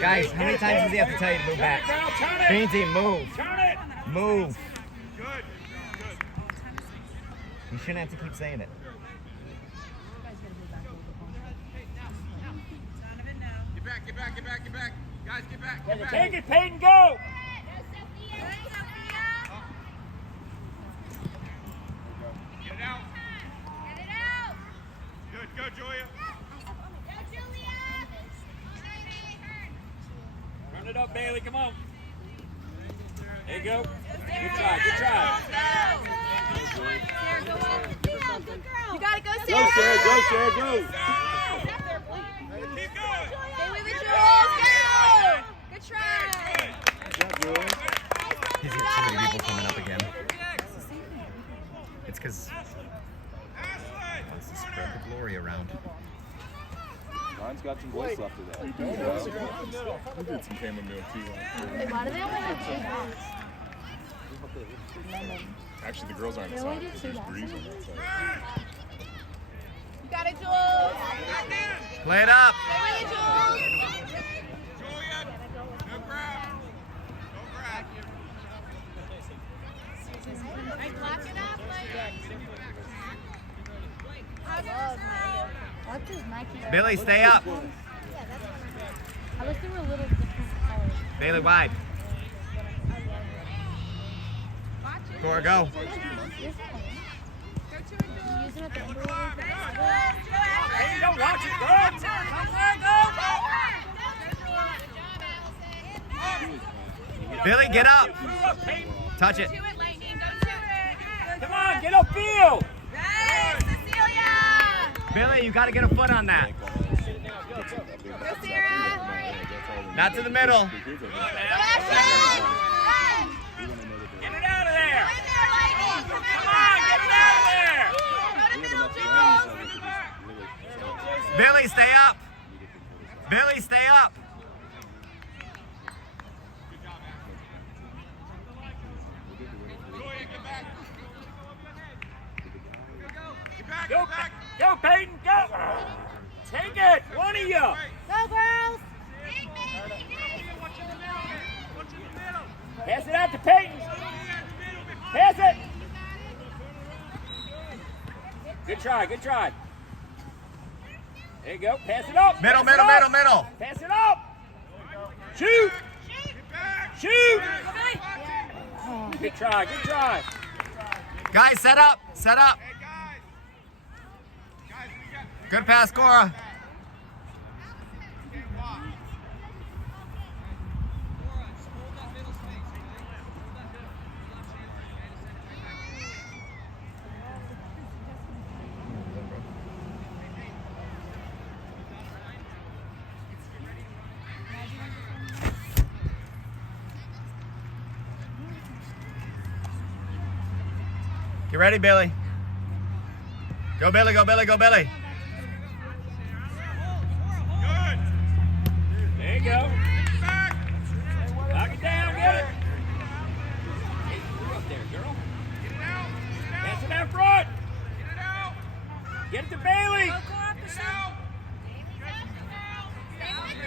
Guys, how many times does he have to tell you to move back? Painting, move. Move. Good. You shouldn't have to keep saying it. Get back. Guys, get back. Take it, Peyton, go! Get it out. Good, go, Julia. Run it up, Bailey, come on. There you go. Good try. You gotta go, Sarah. Go, Sarah, go. Keep going. Stay with it, Jules. Go. Good try. He's got too many people coming up again. It's because he wants to spread the glory around. Mine's got some voice left of that. We did some chamomile too. Why do they only have 2 dogs? Actually, the girls aren't inside because there's breeze on that side. You got it, Jules. Play it up. Stay with it, Jules. Julia, no grab. Right, block it up, Billy, stay up. I wish they were a little different colors. Bailey, wide. Cora, go. Use them at the end of Hey, don't watch it, go! Billy, get up. Touch it. Come on, get upfield! Billy, you got to get a foot on that. Go, Sarah. Not to the middle. Go, Ashley. Get it out of there! Come Come on, get it out of there! Go to middle, Jules. Billy, stay up. Billy, stay up. Go, Peyton, go! Take it, one of you! Go, girls. Pass it out to Peyton! Pass it! Good try. There you go, pass it up! Middle. Pass it up! Shoot! Good try. Guys, set up. Good pass, Cora. You ready, Billy? Go, Billy. Good. There you go. Knock it down, get it. Hey, you're up there, girl. Get it out. Pass it out front. Get it out. Get it to Bailey. Get it out.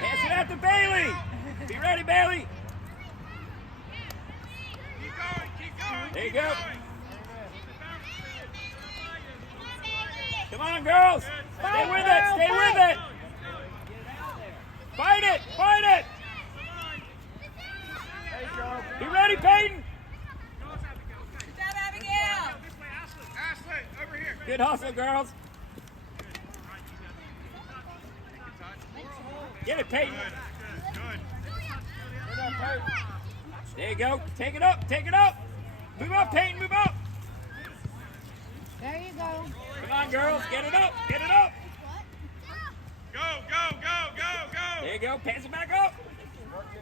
Pass it out to Bailey. Be ready, Bailey. Keep going. There you go. Come on, girls. Stay with it. Fight it. Be ready, Peyton. Good job, Abigail. Ashley, over here. Good hustle, girls. Get it, Peyton. Good. There you go. Take it up. Move up, Peyton, move up. There you go. Come on, girls. Get it up. Go. There you go. Pass it back up.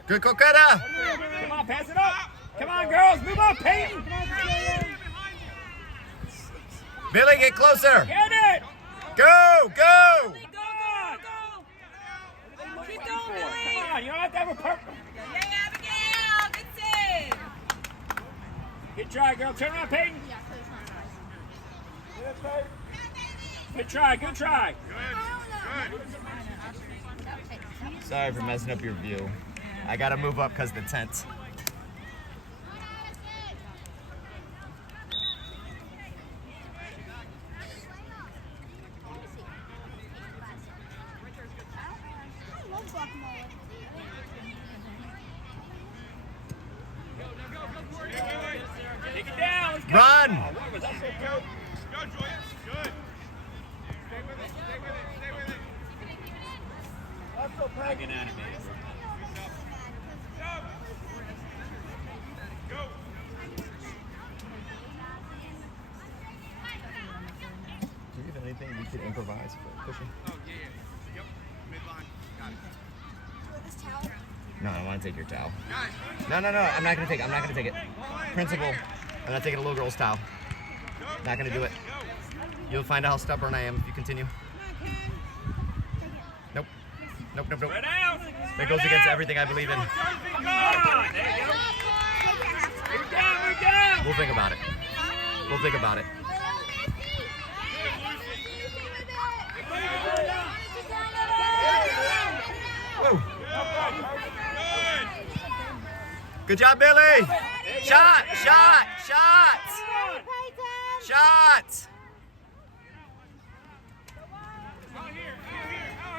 Good coqueta. Come on, pass it up. Come on, girls. Move up, Peyton. Billy, get closer. Get it. Go. Come on. Keep going, Billy. Come on. You don't have to have a purple. Yay, Abigail. Good save. Good try, girl. Turn around, Peyton. Good try. Good. So Sorry for messing up your view. I gotta move up because of the tent. Take it down. Let's go. Run! What was that? Go, Julius. Good. Stay with it. Stay with it. Stay with it. Dragging out of me. Go. Do you have anything we could improvise for pushing? Oh, yeah. Yep. Midline. Got it. No, I want to take your towel. Guys. No, I'm not gonna take it. I'm not gonna take it. Principal, I'm not taking a little girl's towel. Not gonna do it. You'll find out how stubborn I am if you continue. Nope. Spread out. That goes against everything I believe in. Come on. There you go. Move down. Move down. We'll think about it. We'll think about it. Woo. Good job, Billy. Shot. Shot. Out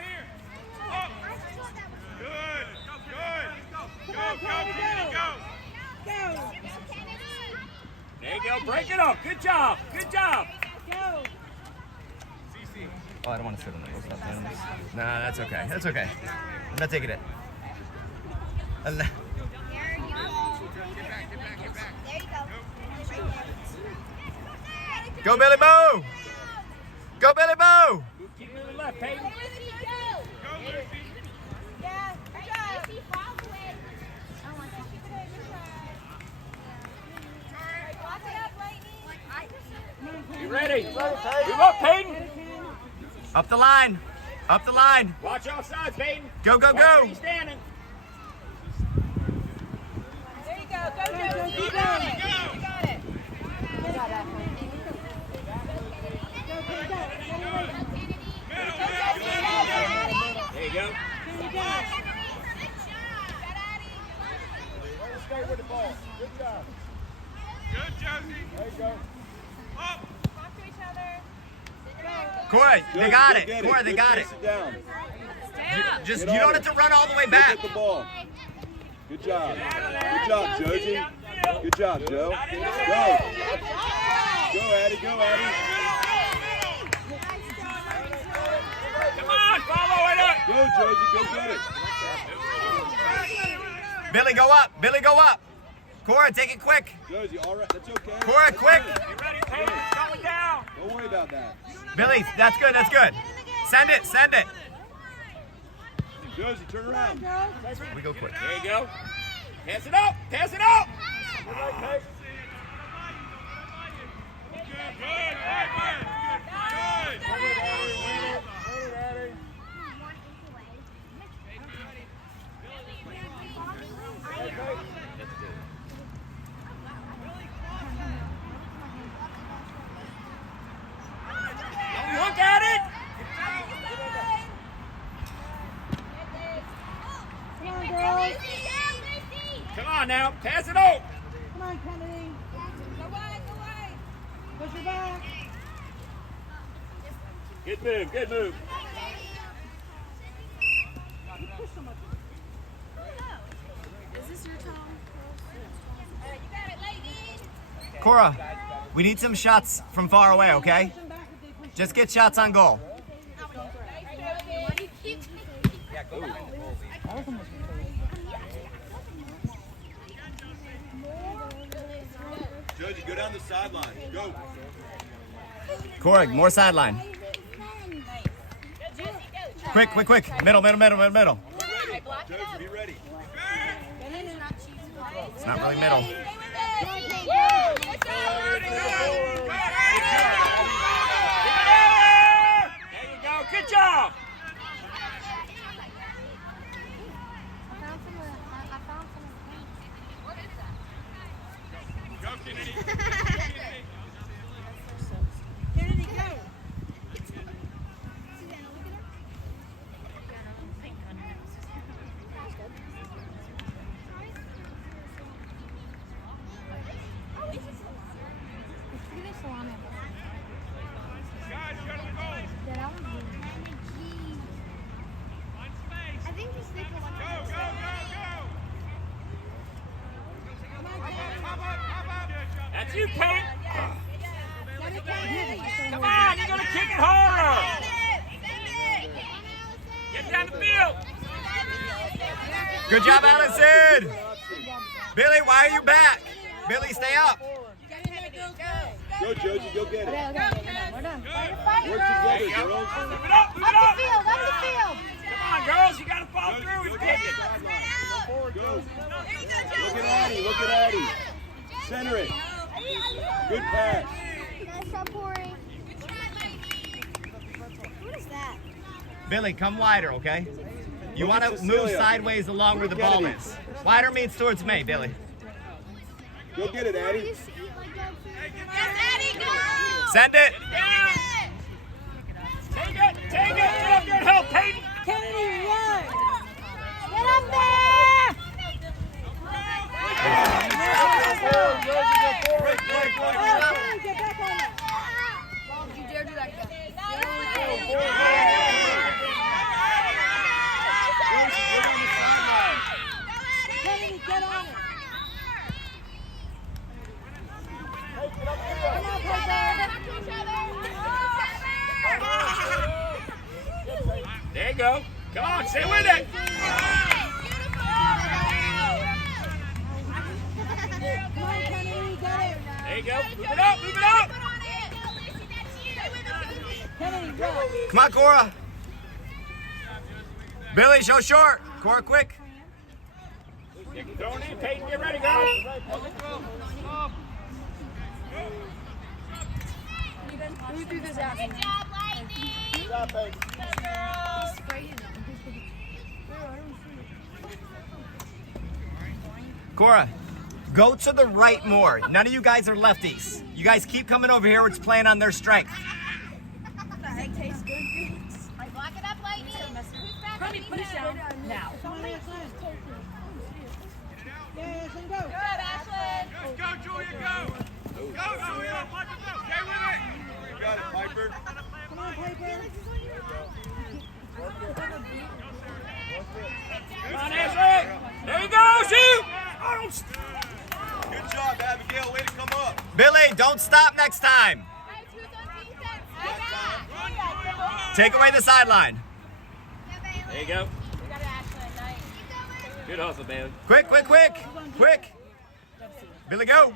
here. Up. Good. Go. There you go. Break it up. Good job. Oh, I don't want to sit on those stuff. No, that's okay. I'm not taking it. Get back. Go, Billy Boo! Go, Billy Boo! Keep moving left, Peyton. Go, Lucy. You ready? Move up, Peyton. Up the line. Watch off sides, Peyton. Go. Watch where you're standing. There you go. Go, Josie. You got it. You got it. There you go. Stay with the ball. Good job. Good, Josie. There you go. Up. Talk to each other. Corey, they got it. Corey, they got it. Sit down. Just you don't have to run all the way back. Look at the ball. Good job. Good job, Josie. Good job, Joe. Go. Go, Addie. Come on, follow it up. Go, Josie. Go get it. Billy, go up. Corey, take it quick. Josie, all right. That's okay. Corey, quick. You ready, Peyton? Going down. Don't worry about that. Billy, that's good. Send it. Josie, turn around. We go quick. There you go. Pass it up. Look at it. Come on, girls. Come on now. Pass it out. Come on, Kennedy. Go wide. Push her back. Good move. Is this your tone? You got it, ladies. Cora, we need some shots from far away, okay? Push them back if they push. Just get shots on goal. Josie, go down the sideline. Go. Corey, more sideline. Quick. Middle. Josie, be ready. It's not really middle. There you go. Good job. Go, Kennedy. Kennedy, go. you, Peyton. Get it, Kennedy. Come on, you're going to kick it harder. Get down the field. Good job, Allison. Billy, why are you back? Billy, stay up. Go, Josie, go get it. We're done. Work together, girls. Move it up, move it Up up. the field, up the field. Come on, girls, you got to follow through with kicking. Go. Look at Addie, look at Addie. Center it. Good pass. Stop pouring. What is that? Billy, come wider, okay? You Look want at to move Cecilia. sideways along where the ball Kennedy. is. Wider means towards me, Billy. Go get it, Addie. Used to eat like dog food. Yes, Eddie, go! Send it. Take it, take it. Get up there and help, Peyton. Kennedy, run. Get up there! Break, break, break. Kennedy, get back on it. Don't you dare do that again. Kennedy, get on it. Come on, Piper. There you go. Come on, stay with it. Come on, Kennedy, get it. There you go. Move it up, move it up. Kennedy, go. Come on, Cora. Billy, show short. Cora, quick. Throw it in, Peyton. Get ready, girls. Who threw this out? Good job, Lightning! Cora, go to the right more. None of you guys are lefties. You guys keep coming over here. It's playing on their strength. Block it up, Lightning! Who's back? Probably put it down now. Come on, Ashlyn. Yeah, Ashlyn, go. Good, Ashlyn. Let's go, Julia, go! Go, Julia! Stay with it! You got it, Piper. Come on, Piper. Come on, Ashley. There you go, shoot. Oh, Good job, Abigail. Way to come up. Billy, don't stop next time. Take away the sideline. there you go. Good hustle, man. Quick, quick, quick. Quick. Billy, go.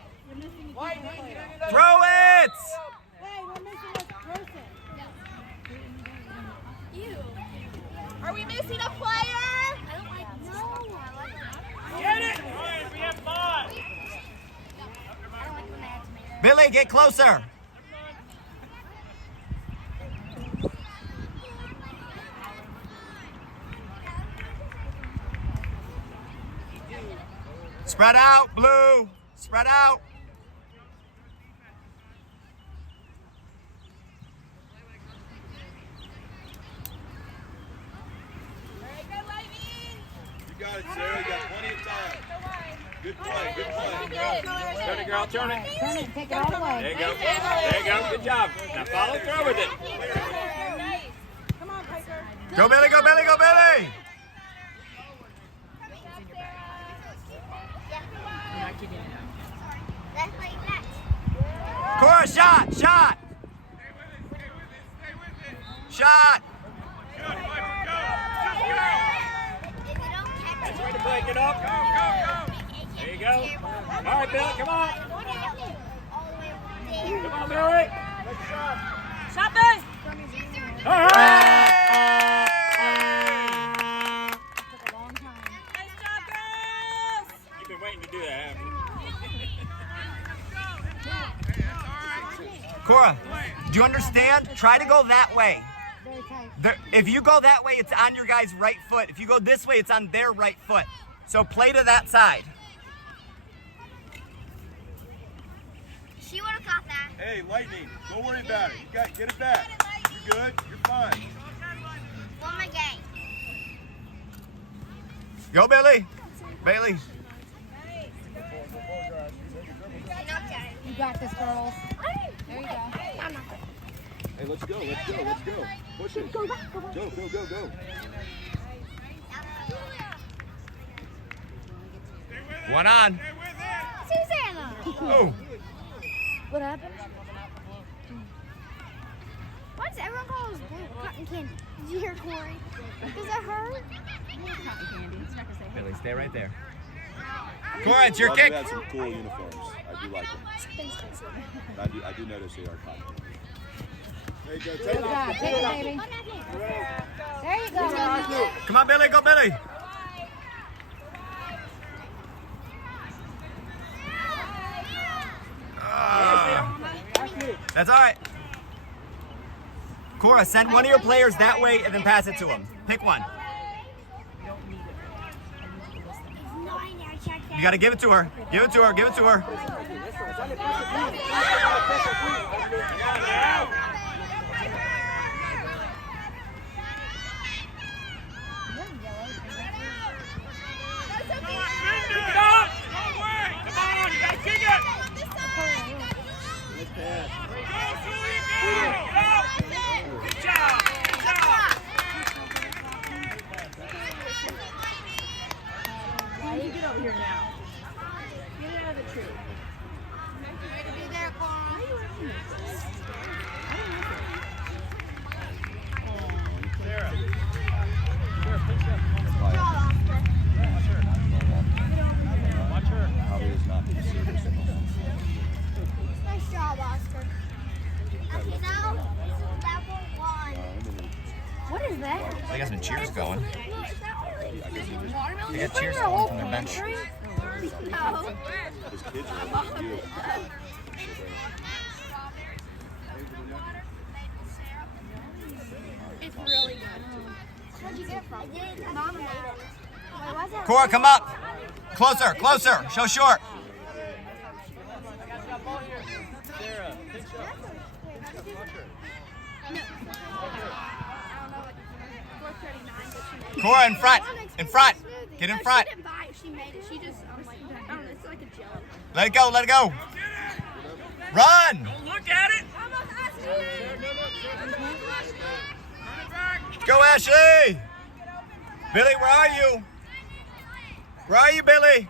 Throw it. Hey, we're missing a person. Are we missing a player? Get it. All right, we have 5. Billy, get closer. Spread out, Blue. Spread out. You got it, Sarah. You got plenty of time. Good play, good play. Turn it, girl. Turn it. Turn it, take it all the There way. you go. There you go. Good job. Now follow through with it. Come on, Piper. Go, Billy, go, Billy, go, Billy. That's like that. Cora, shot, shot. Shot. Good, Piper, go! Just go! If you don't catch That's it, way to break it up. Go, go, go! There you go. All right, Bill. Come on. all the way there. Come on, Billy. Shot, Ben. All right. Took a long time. Nice job, girls. You've been waiting to do that, haven't you? Cora, do you understand? Try to go that way. Very tight. If you go that way, it's on your guy's right foot. If you go this way, it's on their right foot. So play to that side. She would have caught that. Hey, Lightning, don't worry about it. You got get it back. You're good. You're fine. Won my game. Go, Billy. Bailey. You got this, girls. There you go. I'm not good. Hey, let's go. Let's go. Let's go. Push it. Go, go, go, go. One on. Susanna. Oh. What happened? Why does everyone call us blue cotton candy? Did you hear Corey? Does that hurt? Billy, stay right there. Cora, it's your kick. They had some cool uniforms. I do like them. I do notice they are cotton. There you go. Take Good it. job. Take it, baby. There you go. Come on, Billy. Go, Billy. That's all right. Cora, send one of your players that way and then pass it to him. Pick one. You got to give it to her. Give it to her. Give it to her. Probably is not the serious. Nice job, Oscar. Okay, now level 1. What is that? They got some cheers going. They got cheers Your whole going from their bench. country? His kids are beautiful. It's really good. Where'd you get it from? Mom made it. Wait, why's that? Cora, come up. Closer, closer. Show short. Cora, in front. In front. Get in front. She didn't buy it. She made it. She just, I don't know, it's like a jello. Let it go. Let it go. Run. Don't look at it. Go, Ashley. Billy, where are you? Where are you, Billy?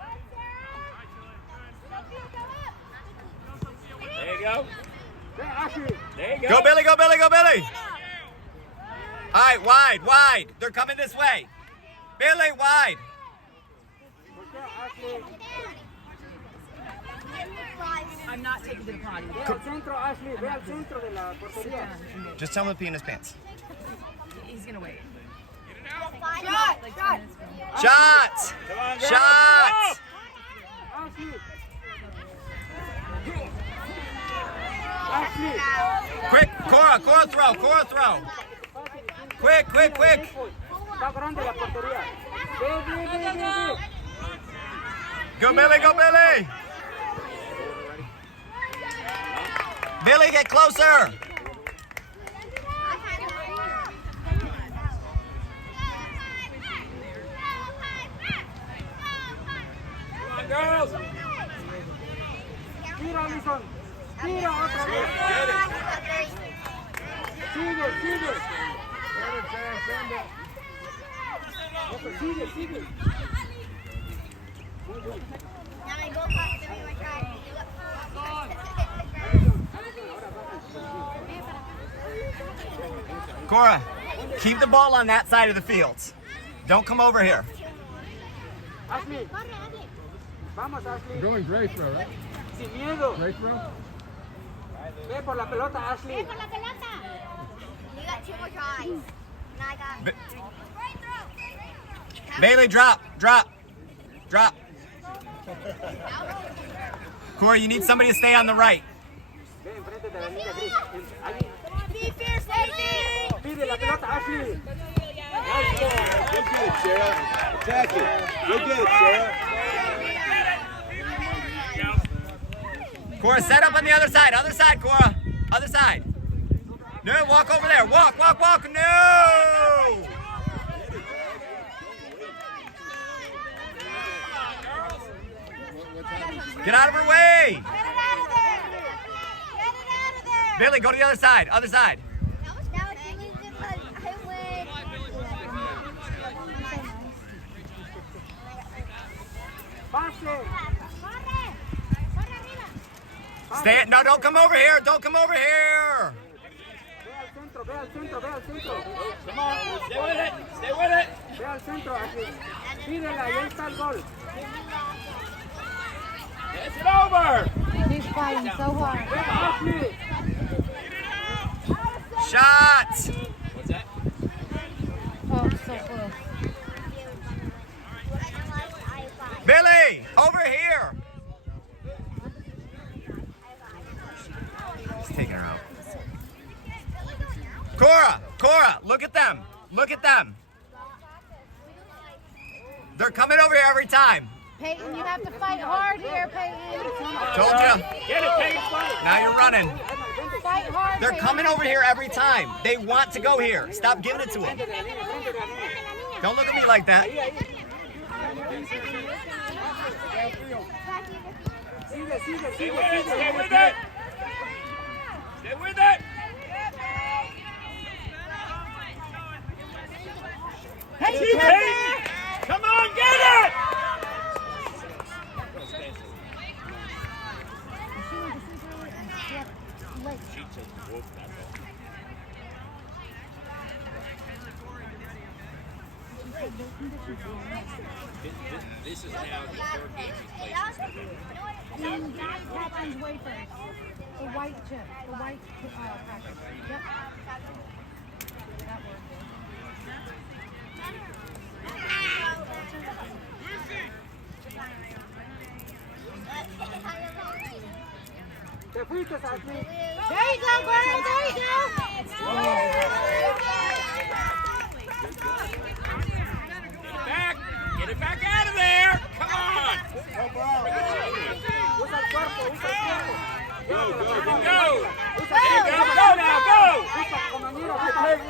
There you go. There you go. Go, Billy. Go, Billy. Go, Billy. All right, wide, wide. They're coming this way. Billy, wide. I'm not taking to the potty. Just tell him to pee in his pants. He's gonna wait. Shot! Shot! Shots. Come on, girls. Shots. Quick, Cora, Cora throw, Cora throw. Quick, quick, quick. Go, Billy, go, Billy. Billy, get closer. Come on, girls. Cora, keep the ball on that side of the field. Don't come over here. We're going gray throw, right? Sin miedo. Gray throw? Ve por la pelota, Ashley. You got 2 more tries. And I got... Ba- Bailey, drop, drop, drop. Corey, you need somebody to stay on the right. Ve enfrente de la línea gris. Ahí. Be fierce, lady! Pide la pelota, Ashley. Nice ball. Go get it, Sarah. Attack it. Go get it, Sarah. Cora, set up on the other side, Cora. Other side. No, walk over there. Walk, walk, walk. No! Get out of her way. Get it out of there! Get it out of there! Billy, go to the other side, other side. Now it's easy because I win. Pase. Corre! Corre arriba! Stay. No, don't come over here. Don't come over here. Ve al centro, ve al centro, ve al centro. Come on, stay with it. Stay with it. Ve al centro, así. Pídela, y ahí está el gol. Pass it over. He's fighting so hard. Ashley. Shot. What's that? Oh, so close. Billy, over here. He's taking her out. Cora, look at them. Look at them. They're coming over here every time. Peyton, you have to fight hard here, Peyton. Told you. Get it, Peyton. Now you're running. Fight hard, They're Peyton. coming over here every time. They want to go here. Stop giving it to them. Don't look at me like that. Sigue, sigue, Stay sigue, with it. Stay sigue. with it. Stay with it. Hey, Keep Peyton. Come on, get it. She took the whoop, that's all. This is now the third game she's played since November. and Captain's wafers. The white chip. The white packet. Yep. That worked good. Te fuiste, Ashley. There you go, Brian. There you go. Get it back out of there. Come on. Usa el cuerpo, usa el cuerpo. Go. Usa There you go. Go now, go. compañero, pase.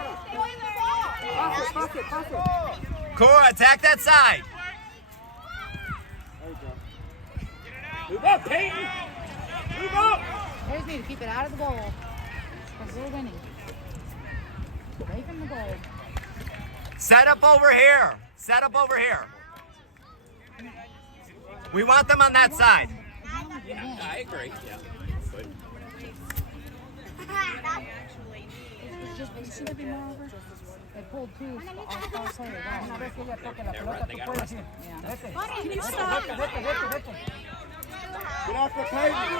Cora, attack that side. Move up, Peyton. Move up. They just need to keep it out of the goal. Because they're winning. Away from the goal. Set up over here. Set up over here. We want them on that side. Yeah, I agree. Yeah. But It's just, they should have been more over. They pulled two off side of that. Una vez que ella toque la they're pelota, right. They tú got puedes rusty. ir. Yeah. Vete. Can you stop? Vete. Get off the Peyton.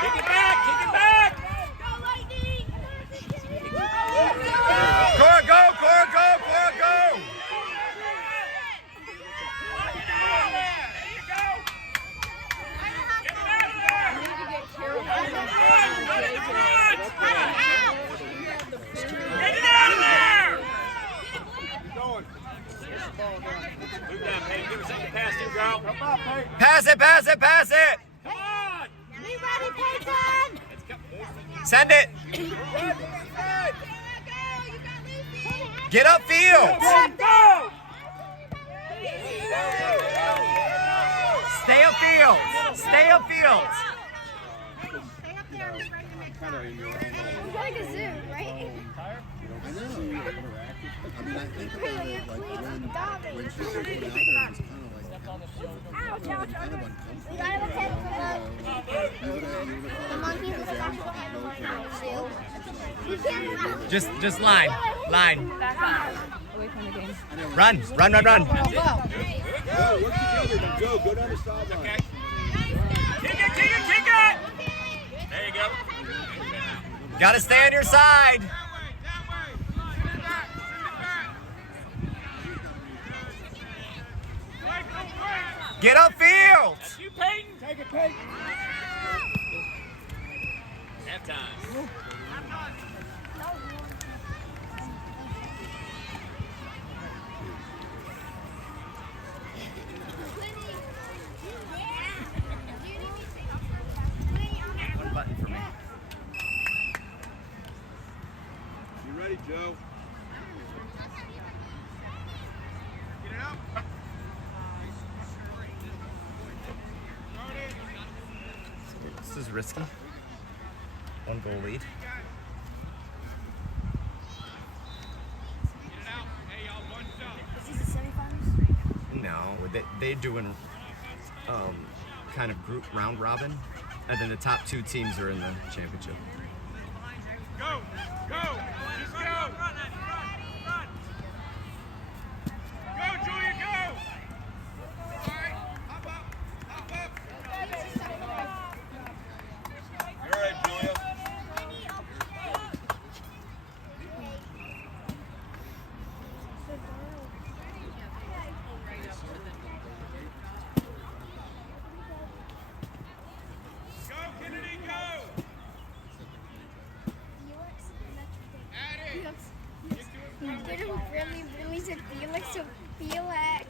Kick it back. Cora, go. Get it out of there! Move down, Peyton. Give her something to pass to, girl. Pass it. Come on! Be ready, Peyton! Let's go. Send it. Get upfield. Go! Stay upfield. It's like a zoo, right? I know. I mean, I think about it like when she was going out there, it was kind of like kind of uncomfortable. Just line. Away from the game. Run. Go. Go, work together. Go down the sideline. Okay. Kick it! There you go. Gotta stay on your side. Get upfield. That's you, Peyton. Take it, Peyton. Halftime. One button for me. You ready, Joe? This is risky. 1 goal lead. This is the semifinals? No, they doing kind of group round robin. And then the top 2 teams are in the championship. Go! Go! Just go! Run! Go, Julia, go! All right, hop up! Hop up! You're all right, Julia. Go, Kennedy, go! Add it! Did it really said Felix, so Felix.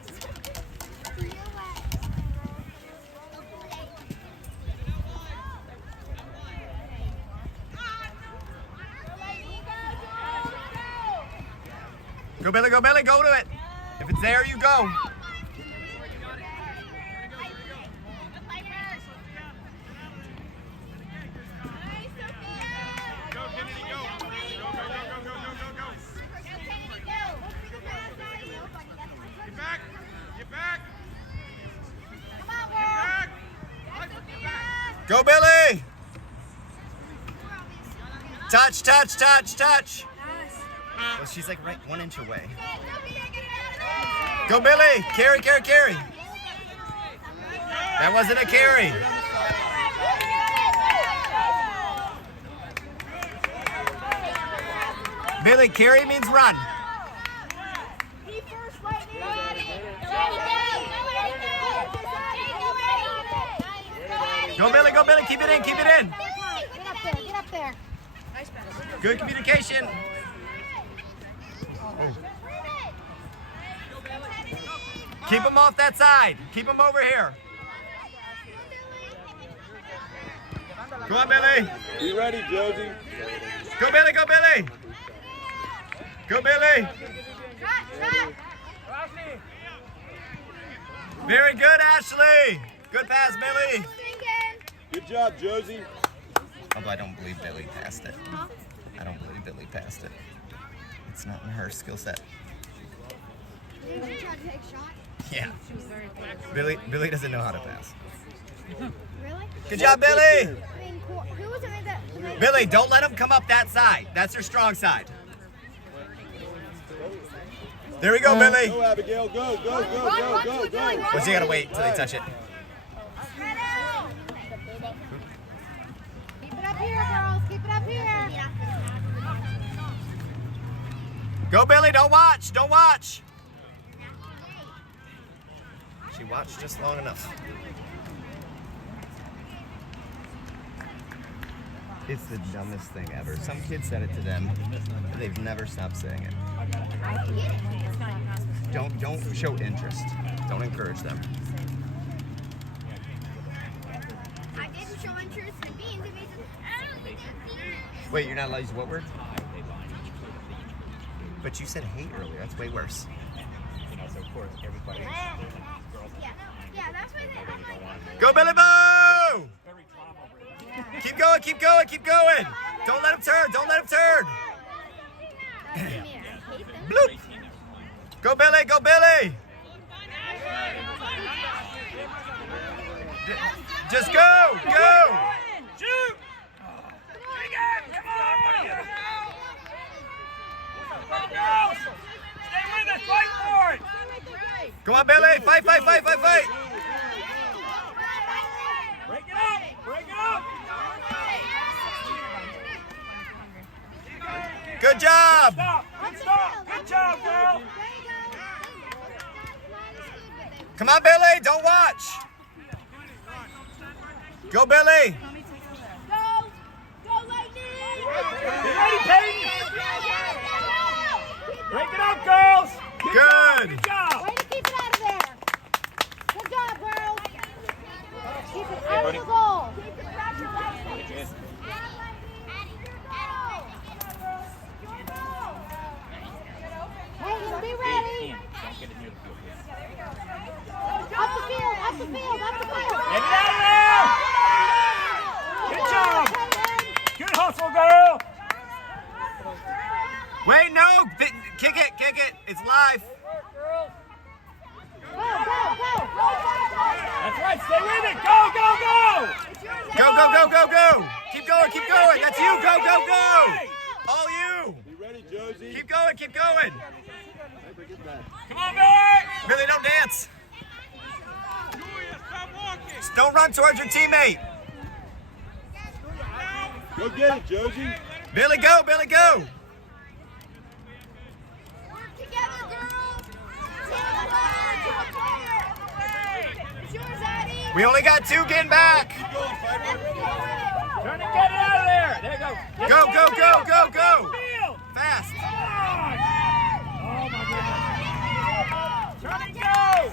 Go Billy, go Billy, go to it. If it's there, you go. Go, Kennedy, go! Go, go, go, go, go, go, go! Get back! Get back! Get back! Get back! Go Billy. Touch, touch, touch, touch. Well, she's like right 1 inch away. Go Billy. Carry, carry, carry. That wasn't a carry. Billy, carry means run. Go Billy, go Billy. Keep it in, keep it in. Get up there. Good communication. Keep him off that side. Keep him over here. Come on, Billy. Be ready, Josie. Go, Billy. Go, Billy. Go, Billy. Very good, Ashley. Good pass, Billy. Good job, Josie. Although I don't believe Billy passed it. I don't believe Billy passed it. It's not in her skill set. Did you try to take a shot? Yeah. Billy doesn't know how to pass. Really? Good job, Billy. I mean, who was it that... Billy, don't let him come up that side. That's your strong side. There we go, Billy. Go, Abigail. Go, go, go, go, go, go. But you gotta wait until they touch it. Keep it up here, girls. Keep it up here. Go, Billy. Don't watch. Don't watch. She watched just long enough. It's the dumbest thing ever. Some kid said it to them, and they've never stopped saying it. Don't show interest. Don't encourage them. I didn't show interest in being the reason. Wait, you're not allowed to use what word? But you said hate earlier. That's way worse. So of course everybody. Yeah, that's what they... Go, Billy Boo! Keep going, keep going, keep going. Don't let him turn. Don't let him turn. Bloop. Go, Billy. Go, Billy. Just go. Go. Shoot! Stay with us. Fight for it. Come on, Billy. Fight, fight, fight, fight, fight. Break it up. Break it up. Good job. Stop. Good stop. Good job, girl. Come on, Billy. Don't watch. Go, Billy. Go, Lightning! Get ready, Peyton. Break it up, girls. Good. Good job. Way to keep it out of there. Good job, girls. Keep it out of the goal. Hey, be ready. Don't get it near the field, please. Up the field, up the field, up the field. Get it out of there. Good job. Good hustle, girl. Wait, no. Kick it, kick it. It's live. Go, go, go. That's right. Stay with it. Go, go, go. Go, go, go. doing? Come on, Billy! Billy, don't dance. Julia, stop walking. Just don't run towards your teammate. Go get it, Josie. Billy, go, Billy, go. Work together, girls. It's yours, Addie. We only got 2 getting back. Keep going, Piper. Turn and get it out of there! There you go! Get Go, it go, out of go, there. go, go. Field. Fast. Come on! Oh my goodness! Turn and go!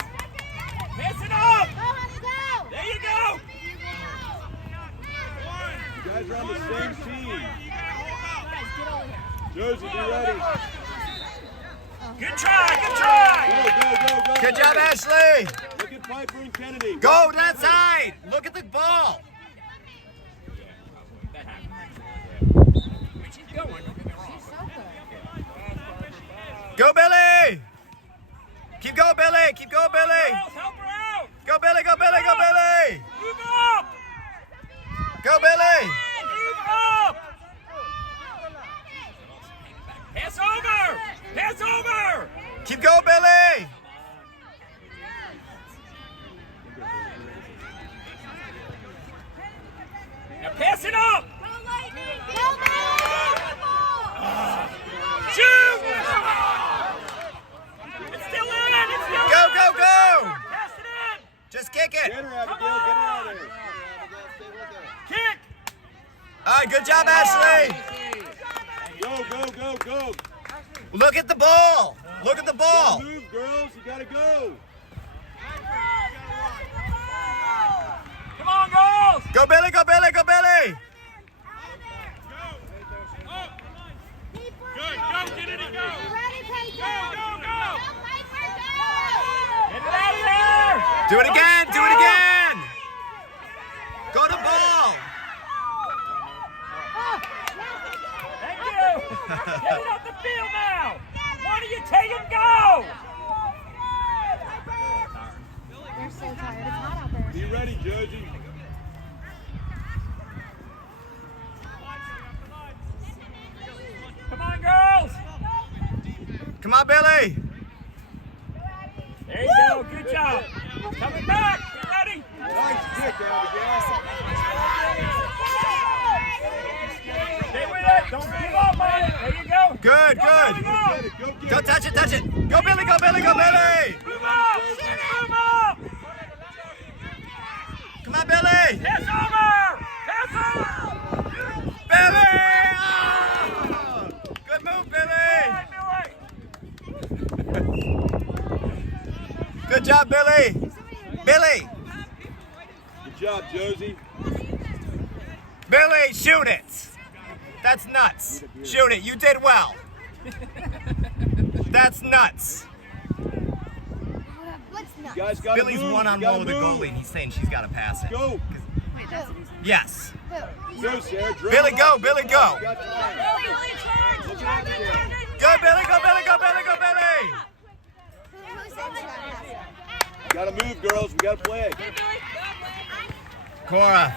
Pass it up! Go, honey, go. There you go! You guys are on the same team. Josie, be ready. Good try! Good try! Go, go, go, go. Good job, Ashley. Look at Piper and Kennedy. Go to that side. Look at the ball. She's going. Don't get me wrong. Go, Billy. Keep going, Billy. Keep going, Billy. Girls, help her out! Go, Billy. Go, Billy. Go, Billy. Move up! Go, Billy. Move up! Pass over! Pass over! Keep going, Billy. Now pass it up! Go, Lightning. Go, Lightning. Shoot! It's still in! It's still Go, in! go, go. Pass it in! Just kick it. Get her, Abigail. Get her out of there. Kick! All right, good job, Ashley. Go, go, go, go. Look at the ball. Look at the ball. Move, girls. You gotta go. Come on, girls! Go, Billy. Go, Billy. Go, Billy. Good, go, get it and go. Ready, Peyton. Go, go, go. Get it out of there! Do it again. Do it again. Go to ball. Thank you! Get it off the field now! Why do you take and go? They're so tired. It's hot out there. Be ready, Josie. Come on, girls! Come on, Billy. There you go, good job! Coming back! Get ready! Nice kick, Abigail. Stay with it! Don't give up on it! There you go! Good, Go, good. Billy, Go go! get it. Go get Go it. touch it, touch it. Go, Billy. Go, Billy. Go, Billy. Move up! Move up! Come on, Billy. Pass over! Pass over! Billy. Oh! Good move, Billy. Good job, Billy. Billy. Good job, Josie. Billy, shoot it. That's nuts. Shoot it. You did well. That's nuts. What's You nuts? guys gotta Billy's move. one-on-one You gotta with the move. goalie, and he's saying she's got to pass it. Go. Yes. Go, Sarah. Drive Billy, it go. up. Billy, go. You got time. Look at Abigail. Go, Billy. Go, Billy. Go, Billy. Go, Billy. Who said you gotta pass it? Gotta move, girls. We gotta play. Cora.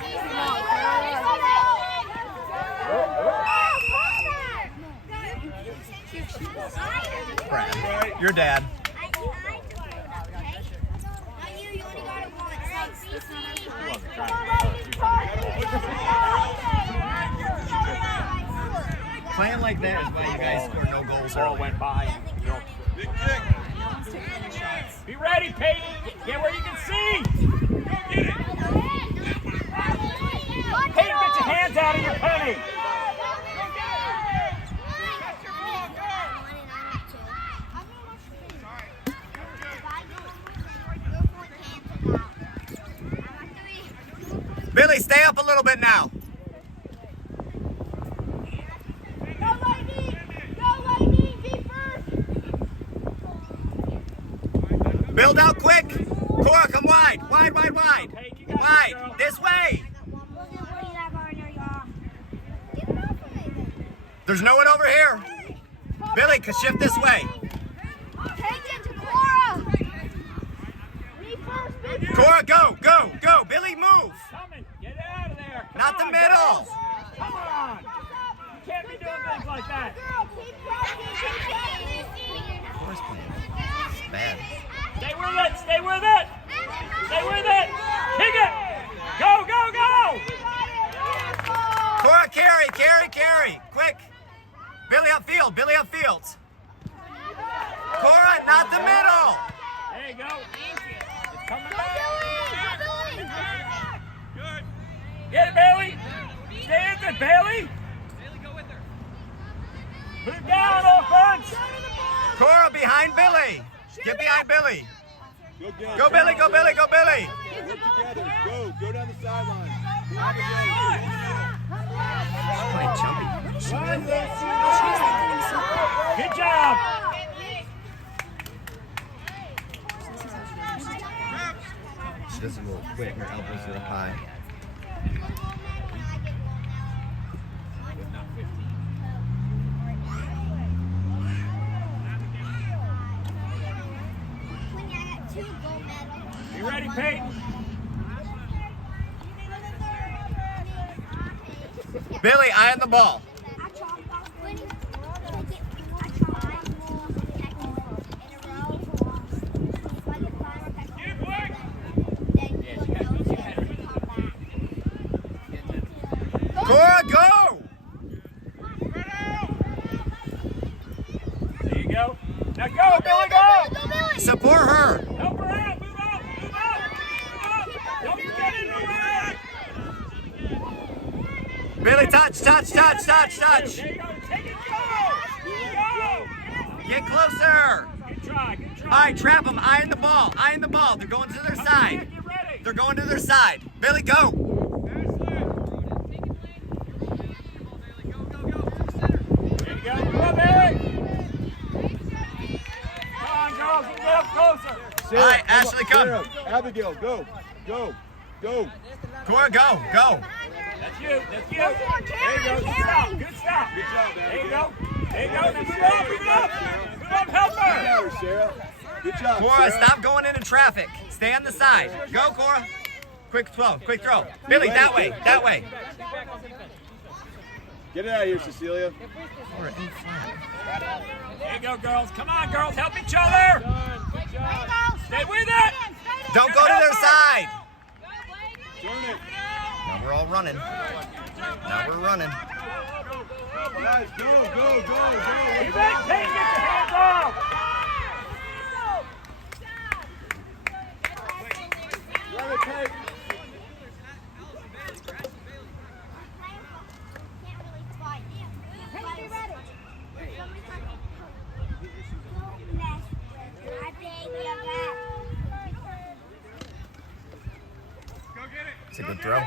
Brad, your dad. Playing like that is why you guys score no goals Ball early. went by. Big kick. Be ready, Peyton! Get where you can see! Peyton, get your hands out of your penny! Billy, stay up a little bit now. Go, Lightning! Go, Lightning! Be first! Build out quick. Cora, come wide. Wide, wide, wide. Wide. This way. There's no one over here. Billy, shift this way. Take it to Cora! Be first, be first! Cora, go, go, go. Billy, move. Coming! Get out of there! Come Not the on, middle. girls. Come on! You can't be doing things like that! Girl, keep pressing, keep pressing! with it. Stay with it. Stay with it. Kick it. Go, go, go. Cora, carry. Quick. Billy upfield. Cora, not the middle. There you go. It's coming back. Good. Get it, Bailey. Stay in it, Bailey. Put it down, offense. Cora, behind Billy. Get behind Billy. Go, get it. Go, Billy. Work together. Go down the sideline. She's playing jumpy. Good job. She does a little quick. Her elbows are up high. You ready, Peyton? Billy, eye on the ball. Cora, go! There you go. Now go, Billy, go! Support her. Help her out. Move up. Don't get in the way. Billy, touch. There you go. Take it, go. Get closer. Good try. All right, trap them. Eye on the ball. They're going to their side. Get ready. They're going to their side. Billy, go. There you go. Come on, Billy. Come on, girls. Get up closer. Sarah, All right, Ashley, come. Sarah, Abigail, go. Cora, go. That's you. There you go. Good stop. Good job, There you Abigail. go. Now move up. Help her. Sarah. Good job, Cora, Sarah. stop going into traffic. Stay on the side. Go, Cora. Quick throw. Billy, that way. Get it out of here, Cecilia. There you go, girls. Come on, girls. Help each other. Stay with it. Don't go to their side. Turn it. Now we're all running. Guys, go. Keep it. Get your hands off. Run it, Kate. It's a good throw.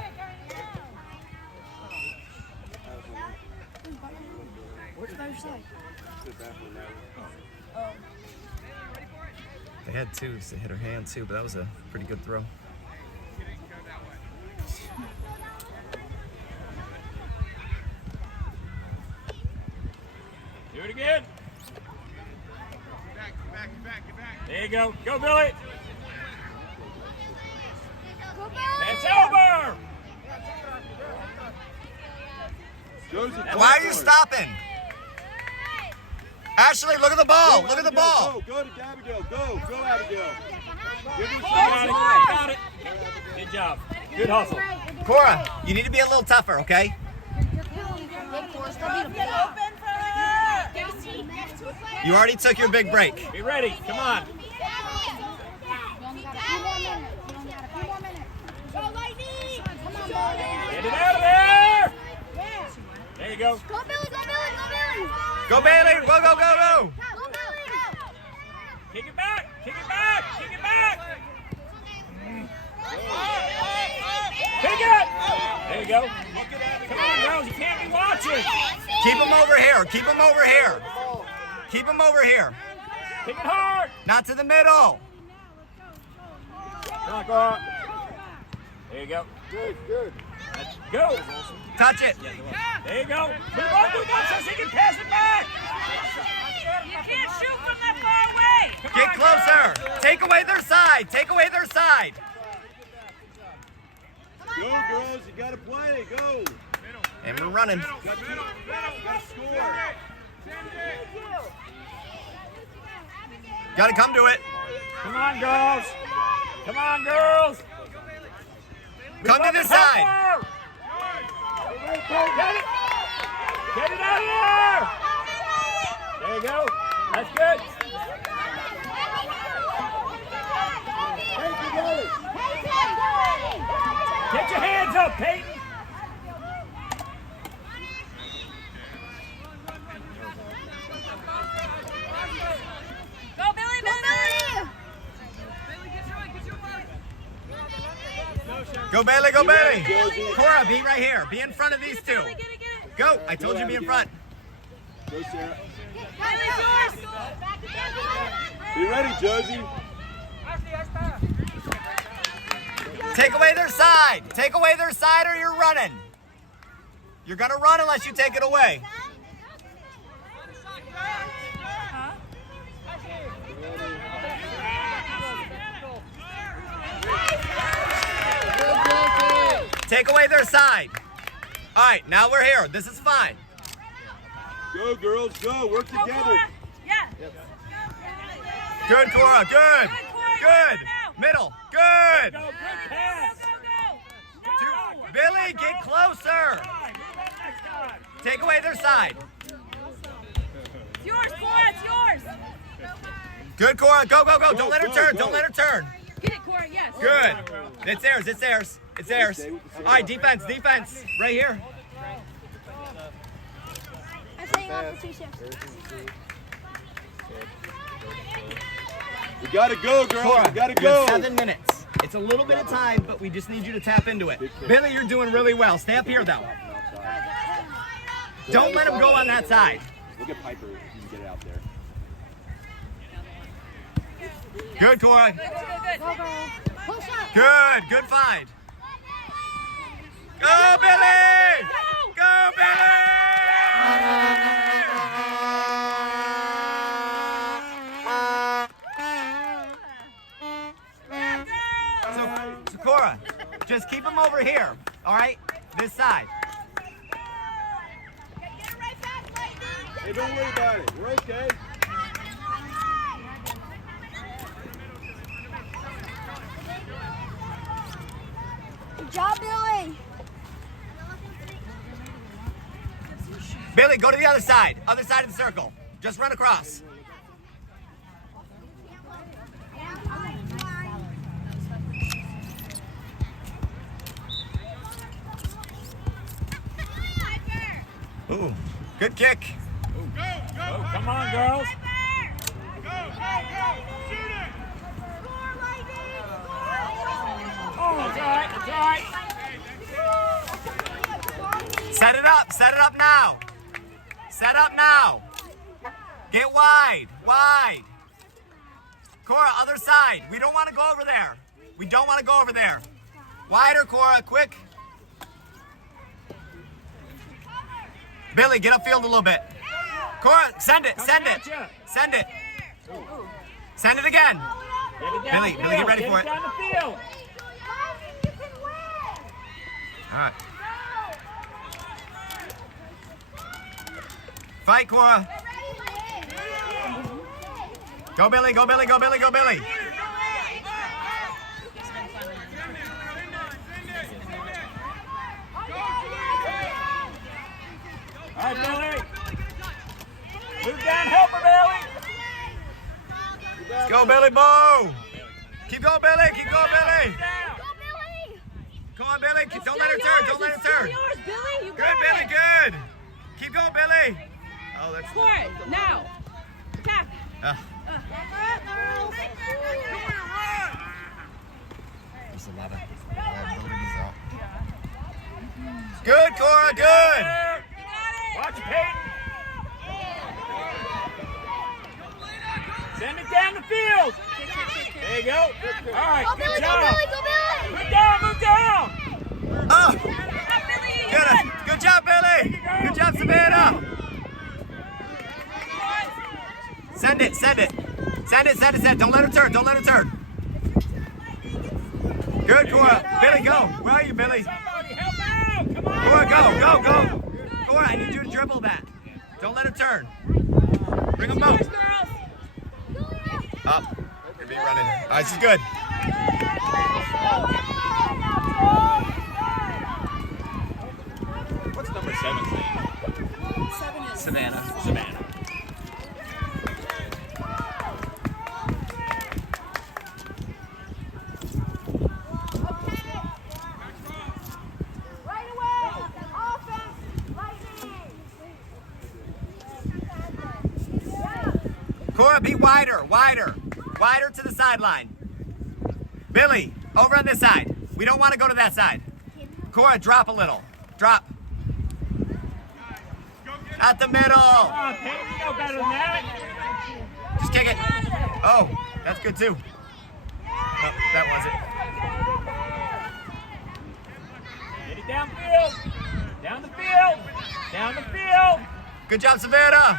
They had two, so they hit her hand too, but that was a pretty good throw. Do it again. Get back. There you go. Go, Billy. It's over. Josie, Why are you stopping? Ashley, look at the ball. Look at the ball. Go to Abigail. Go, Abigail. Give her Got it. Good job. Good hustle. Cora, you need to be a little tougher, okay? You already took your big break. Be ready. Come on. Get it out of there. There you go. Go, Billy. Go, Bailey. Go. Kick it back. Kick it. There you go. Come on, girls. You can't be watching. Keep him over here. Keep Kick it hard. Not to the middle. Come on, Cora. There you go. Good. Let's go. Touch it. There you go. Move on so she can pass it back. You can't shoot from that far away. Get closer. Take away their side. Go, girls. You got to play. Go. And we're running. Got to score. Gotta come to it. Come on, girls. Come on, girls. Come to this side. Get it. Get it out of there. There you go. That's good. Get your hands up, Peyton. Go, Billy, Billy! Go Bailey, go Bailey. Cora, be right here. Be in front of these two. Go. I told you be in front. Go, Sarah. Billy's yours! Be ready, Josie. Take away their side. Take away their side or you're running. You're going to run unless you take it away. Take away their side. All right, now we're here. This is fine. Go, girls, go. Work together. Yeah. Good, Cora. Good. Good. Middle. Good. Go, good pass. Billy, get closer. Take away their side. It's yours, Cora, it's yours. Good, Cora. Go, go, go. Don't let her turn. Don't let her turn. Get it, Cora, yes. Good. It's theirs. It's theirs. It's theirs. All right, defense. Defense. Right here. I'm saying off for 2 shifts. We gotta go, girls. Cora, We gotta you have go. 7 minutes. It's a little bit of time, but we just need you to tap into it. Billy, you're doing really well. Stay up here, though. Don't let him go on that side. We'll get Piper. You can get it out there. Good, Cora. Good. Push up. Good. Good find. Go, Billy! Go, Billy! So, Cora, just keep him over here, all right? This side. Hey, don't worry about it. We're okay. Good job, Billy. Billy, go to the other side of the circle. Just run across. Ooh, good kick. Oh, come on, girls. Oh, it's all right. It's all right. Set it up. Set it up now. Set up now. Get wide. Wide. Cora, other side. We don't want to go over there. We don't want to go over there. Wider, Cora. Quick. Billy, get upfield a little bit. Cora, send it. Send it. Send it. Send it again. Billy, get ready for it. Down the field. All right. Fight, Cora. Go, Billy, go, Billy, go, Billy, go, Billy. All right, Billy. Move down, help her, Billy. Let's go, Billy Bo. Keep going, Billy. Keep going, Billy. Come on, Billy. Don't let her turn. Don't let her turn. Yours, Billy. You Good, got Billy. it. Good. Keep going, Billy. Oh, that's. Cora, now. Attack. There's a lot of abilities out. Good, Cora. Good. Watch it, Peyton. Send it down the field. There you go. All right, Go, good Billy, job. go, Billy, go, Billy. Move down, move down. Oh. Good job, Billy. Good job, Savannah. Send it. Send it. Send it. Send it. Send it. Don't let her turn. Don't let her turn. Good, Cora. Billy, go. Where are you, Billy? Somebody help out. Come on. Cora, go, go, go. Cora, I need you to dribble that. Don't let her turn. Bring them both. Girls. Up. You're being running. All right, this is good. What's number 7's name? Savannah. Savannah. Right away! Offense! Lightning! Cora, be wider, wider. Wider to the sideline. Billy, over on this side. We don't want to go to that side. Cora, drop a little. Drop. At the middle. Oh, Peyton, you know better than that. Just kick it. Oh, that's good too. Oh, that wasn't. Get it downfield. Down the field. Down the field. Good job, Savannah.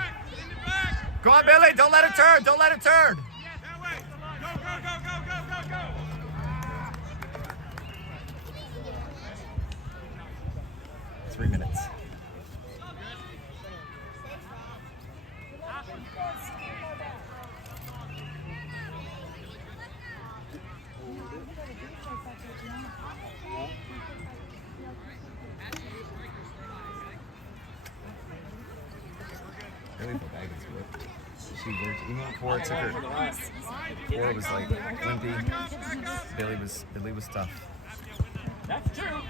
Go on, Billy. Don't let it turn. Don't let it turn. That way. Go, go, go, go, go, go, go. 3 minutes. Really feel bad against Whip. She worked even before it took her. Before it was like limpy. Billy was tough. That's true.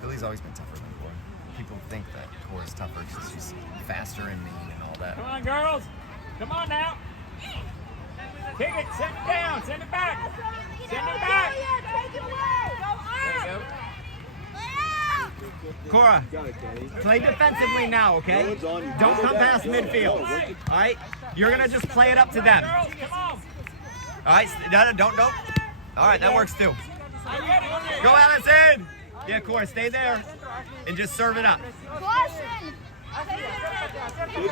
Billy's always been tougher than Cora. People think that Cora's tougher because she's faster and mean and all that. Come on, girls. Come on now. Kick it. Send it down. Send it back. Send it back. Take it away! Go There up! you go. Cora, Got it, Kenny. play defensively now, okay? No one's on you. Don't Go come back. past midfield. All right? You're gonna just play it up to them. Girls, come on. All right? No, don't. All right, that works too. I get it. Go, Allison. Yeah, Cora, stay there and just serve it up. Caution!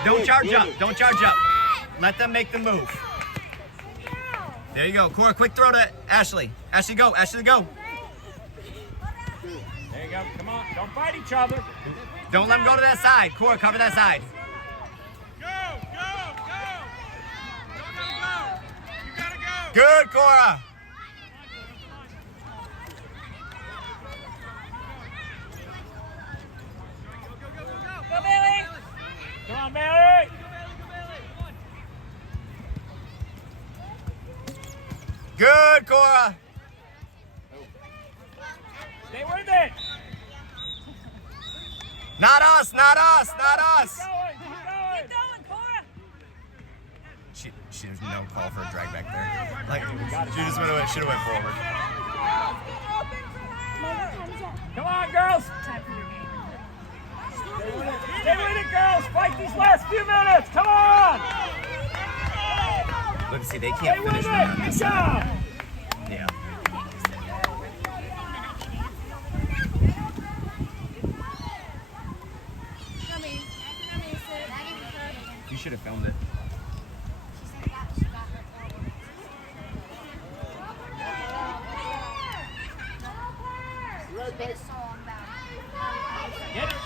Don't charge up. Don't charge up. Let them make the move. There you go. Cora, quick throw to Ashley. Ashley, go. Ashley, go. There you go. Come on. Don't fight each other. Don't let them go to that side. Cora, cover that side. Go, go, go. Go, go, go. You gotta go. Good, Cora. Go, Billy! Come on, Mary. Good, Cora. Stay with it. Not us, not us, not us. Keep going. Keep going. Keep going, Cora! There's no call for a drag back there. Like, she just should have went forward. Come on, girls. Stay with it, girls. Fight these last few minutes. Come on. Look, see, they Stay can't with finish it. me on Good this side. job. Yeah. You should have filmed it. Get it.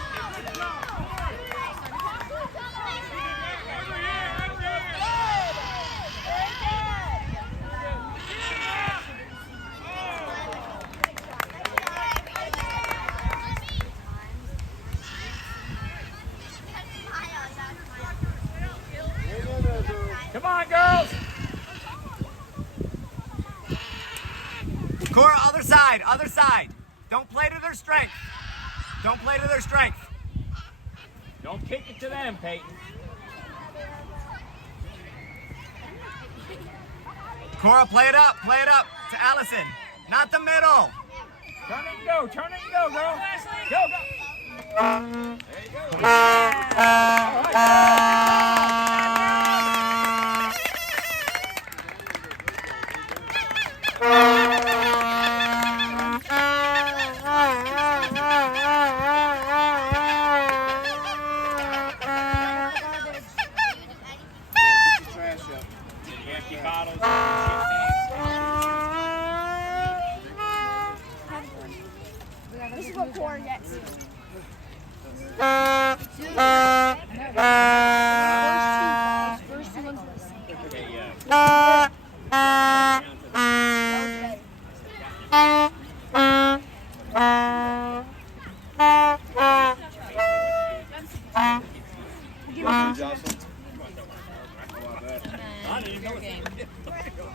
Come on, girls. Cora, other side, other side. Don't play to their strength. Don't play to their strength. Don't kick it to them, Peyton. Cora, play it up to Allison. Not the middle. Turn it and go. Turn it and go, girl. Go, go. There you go. All right. Trash up. The empty bottles. This is what Cora gets. First two ones were the same. Hey, Jocelyn. Your game. Right, look.